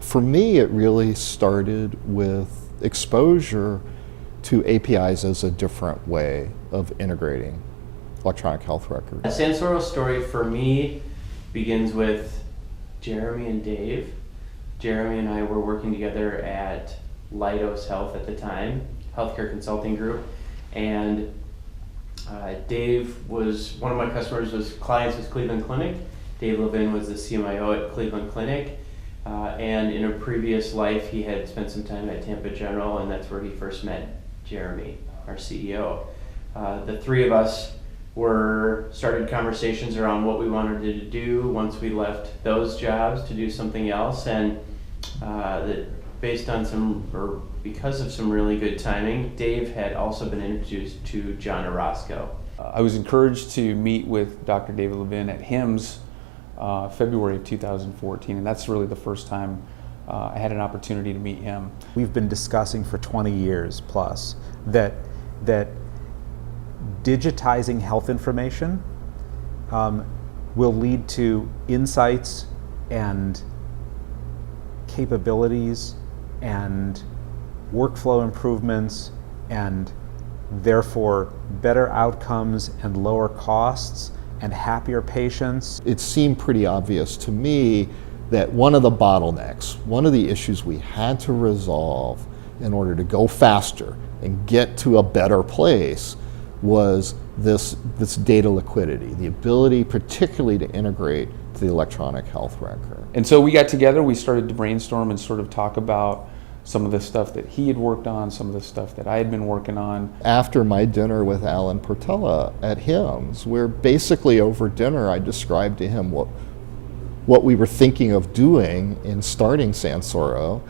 For me, it really started with exposure to APIs as a different way of integrating electronic health records. Sansoro's story for me begins with Jeremy and Dave. Jeremy and I were working together at Leidos Health at the time, healthcare consulting group, and Dave was one of my clients was Cleveland Clinic. Dave Levin was the CMIO at Cleveland Clinic, and in a previous life he had spent some time at Tampa General, and that's where he first met Jeremy, our CEO. The three of us started conversations around what we wanted to do once we left those jobs to do something else, and because of some really good timing, Dave had also been introduced to John Orozco. I was encouraged to meet with Dr. David Levin at HIMSS February of 2014, and that's really the first time I had an opportunity to meet him. We've been discussing for 20 years plus that digitizing health information will lead to insights and capabilities and workflow improvements, and therefore better outcomes and lower costs and happier patients. It seemed pretty obvious to me that one of the bottlenecks, one of the issues we had to resolve in order to go faster and get to a better place was this data liquidity, the ability particularly to integrate to the electronic health record. And so we got together, we started to brainstorm and sort of talk about some of the stuff that he had worked on, some of the stuff that I had been working on. After my dinner with Alan Portella at HIMSS, where basically over dinner I described to him what we were thinking of doing in starting Sansoro,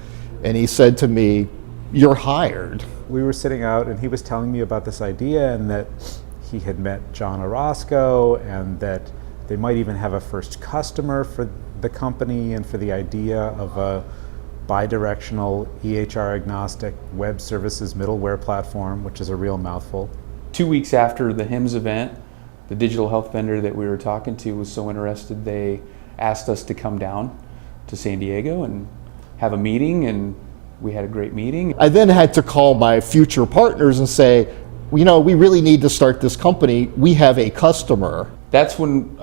and he said to me, "You're hired." We were sitting out and he was telling me about this idea, and that he had met John Orozco, and that they might even have a first customer for the company and for the idea of a bidirectional EHR agnostic web services middleware platform, which is a real mouthful. 2 weeks after the HIMSS event, the digital health vendor that we were talking to was so interested they asked us to come down to San Diego and have a meeting, and we had a great meeting. I then had to call my future partners and say, we really need to start this company. We have a customer. That's when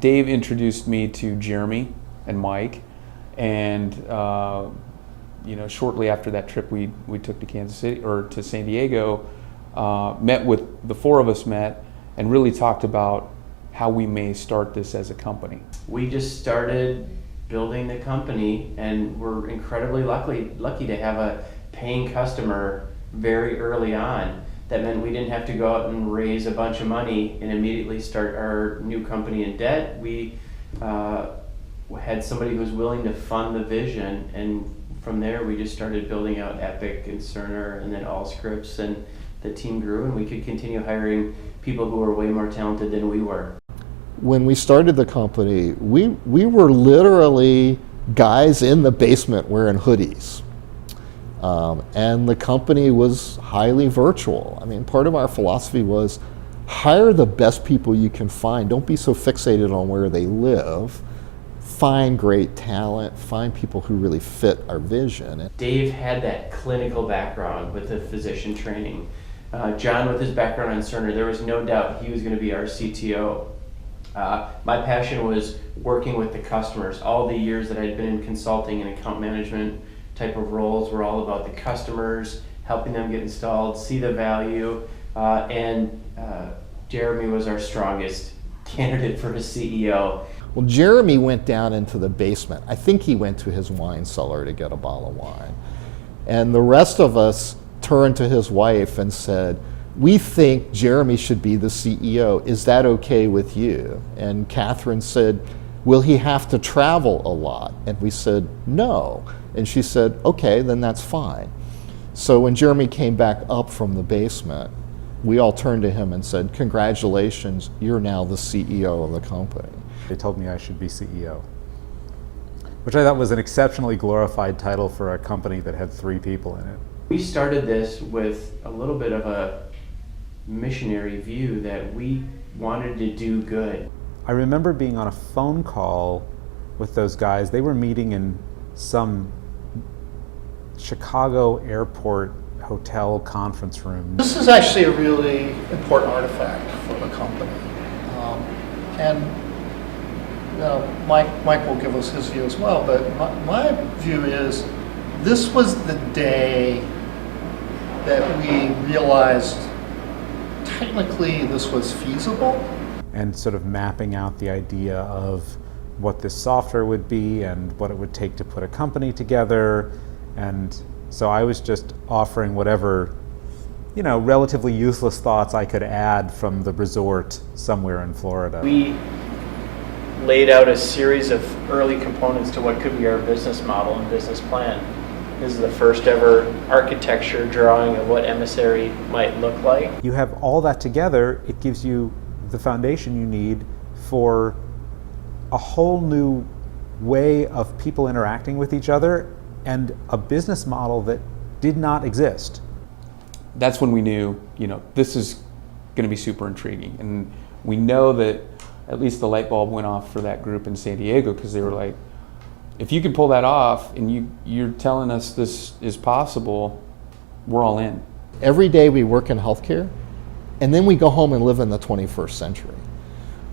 Dave introduced me to Jeremy and Mike, and shortly after that trip we took to Kansas City or to San Diego, the four of us met and really talked about how we may start this as a company. We just started building the company, and we're incredibly lucky to have a paying customer very early on. That meant we didn't have to go out and raise a bunch of money and immediately start our new company in debt. We had somebody who was willing to fund the vision, and from there we just started building out Epic and Cerner and then Allscripts, and the team grew, and we could continue hiring people who were way more talented than we were. When we started the company, we were literally guys in the basement wearing hoodies. And the company was highly virtual. I mean, part of our philosophy was hire the best people you can find. Don't be so fixated on where they live. Find great talent, find people who really fit our vision. Dave had that clinical background with the physician training. John, with his background on Cerner, there was no doubt he was going to be our CTO. My passion was working with the customers. All the years that I'd been in consulting and account management type of roles were all about the customers, helping them get installed, see the value, and Jeremy was our strongest candidate for a CEO. Well, Jeremy went down into the basement. I think he went to his wine cellar to get a bottle of wine. And the rest of us turned to his wife and said, "We think Jeremy should be the CEO. Is that okay with you?" And Catherine said, "Will he have to travel a lot?" And we said, "No." And she said, "Okay, then that's fine." So when Jeremy came back up from the basement, we all turned to him and said, "Congratulations, you're now the CEO of the company." They told me I should be CEO, which I thought was an exceptionally glorified title for a company that had 3 people in it. We started this with a little bit of a missionary view that we wanted to do good. I remember being on a phone call with those guys. They were meeting in some Chicago Airport hotel conference room. This is actually a really important artifact for the company. And you know, Mike will give us his view as well, but my view is this was the day that we realized technically this was feasible. And sort of mapping out the idea of what this software would be and what it would take to put a company together. And so I was just offering whatever, you know, relatively useless thoughts I could add from the resort somewhere in Florida. We laid out a series of early components to what could be our business model and business plan. This is the first ever architecture drawing of what Emissary might look like. You have all that together, it gives you the foundation you need for a whole new way of people interacting with each other and a business model that did not exist. That's when we knew, you know, this is going to be super intriguing. And we know that at least the light bulb went off for that group in San Diego, because they were like, if you can pull that off and you're telling us this is possible, we're all in. Every day we work in healthcare, and then we go home and live in the 21st century.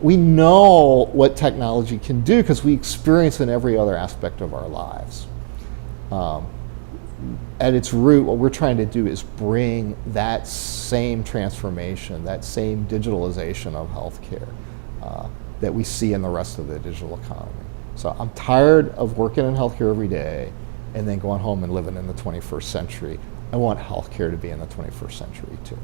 We know what technology can do because we experience it in every other aspect of our lives. At its root, what we're trying to do is bring that same transformation, that same digitalization of healthcare that we see in the rest of the digital economy. So I'm tired of working in healthcare every day and then going home and living in the 21st century. I want healthcare to be in the 21st century too.